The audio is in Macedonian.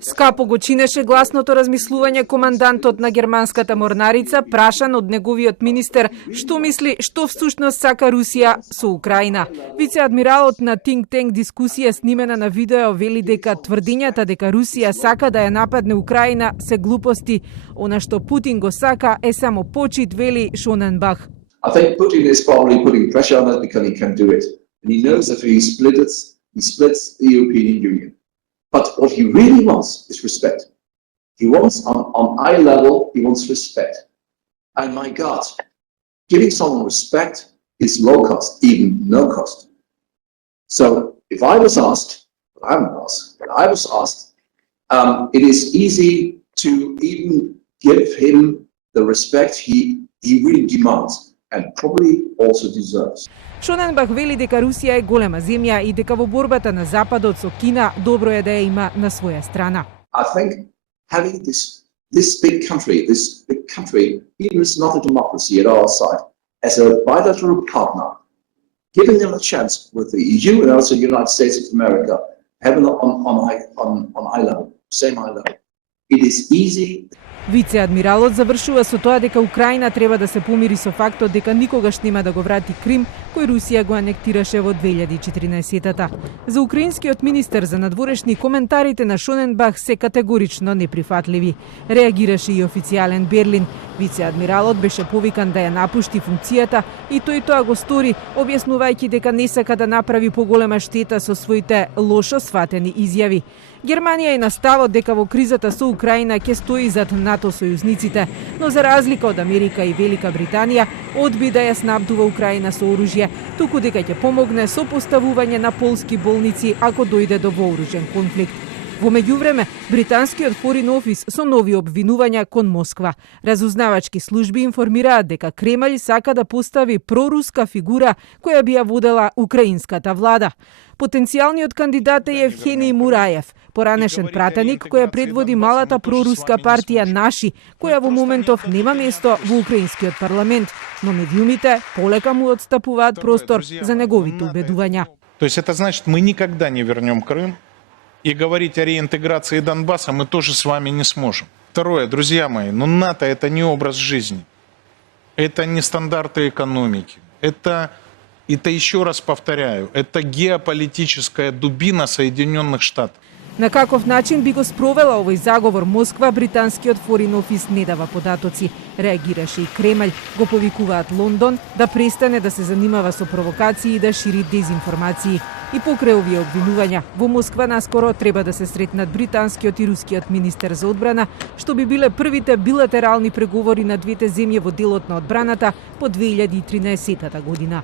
Скапо го чинеше гласното размислување командантот на германската морнарица, прашан од неговиот министер што мисли што всушност сака Русија со Украина. Вице-адмиралот на Think Tank дискусија снимена на видео вели дека тврдињата дека Русија сака да ја нападне Украина се глупости. Она што Путин го сака е само почит, вели Шоненбах. I think Putin is probably putting pressure on us because he can do it. And he knows that if he splits the European Union. But what he really wants is respect. He wants, on eye level, he wants respect. And my God, giving someone respect is low cost, even no cost. So if I was asked, but I'm not asked, but I was asked, it is easy to even give him the respect he really demands. And probably also deserves. Шоненбах вели дека Русија е голема земја и дека во борбата на Западот со Кина добро е да ја има на своја страна. I think having this big country, even if it's not a democracy at our side, as a bilateral partner, giving them a chance with the EU and also the United States of America, having on high level, same high level. It is easy. Вице-адмиралот завршува со тоа дека Украина треба да се помири со фактот дека никогаш нема да го врати Крим, кој Русија го анектираше во 2014-та. За украинскиот министер за надворешни коментарите на Шоненбах се категорично неприфатливи. Реагираше и официјален Берлин. Вице-адмиралот беше повикан да ја напушти функцијата и тој тоа го стори, објаснувајќи дека не сака да направи поголема штета со своите лошо сватени изјави. Германија е на ставот дека во кризата со Украина ќе стои зад НАТО сојузниците, но за разлика од Америка и Велика Британија, одби да ја снабдува Украина со оружје, туку дека ќе помогне со поставување на полски болници ако дојде до вооружен конфликт. Во меѓувреме, британскиот Foreign Office со нови обвинувања кон Москва. Разузнавачки служби информираат дека Кремљ сака да постави проруска фигура која би ја водела украинската влада. Потенцијалниот кандидат е Евхений Мураев, поранешен пратеник која предводи малата проруска партија Наши, која во моментов нема место во украинскиот парламент, но медиумите полека му отстапуваат простор за неговите убедувања. То есть это значит, мы никогда не вернем Крым, и говорить о реинтеграции Донбасса мы тоже с вами не сможем. Второе, друзья мои, НАТО это не образ жизни, это не стандарты экономики, это еще раз повторяю, это геополитическая дубина Соединенных Штатов. На каков начин би го спровела овој заговор Москва, британскиот Foreign Office не дава податоци. Реагираше и Кремљ, го повикуваат Лондон да престане да се занимава со провокации и да шири дезинформации. И покрај овие обвинувања, во Москва наскоро треба да се сретнат британскиот и рускиот министер за одбрана, што би биле првите билатерални преговори на двете земји во делот на одбраната по 2013 година.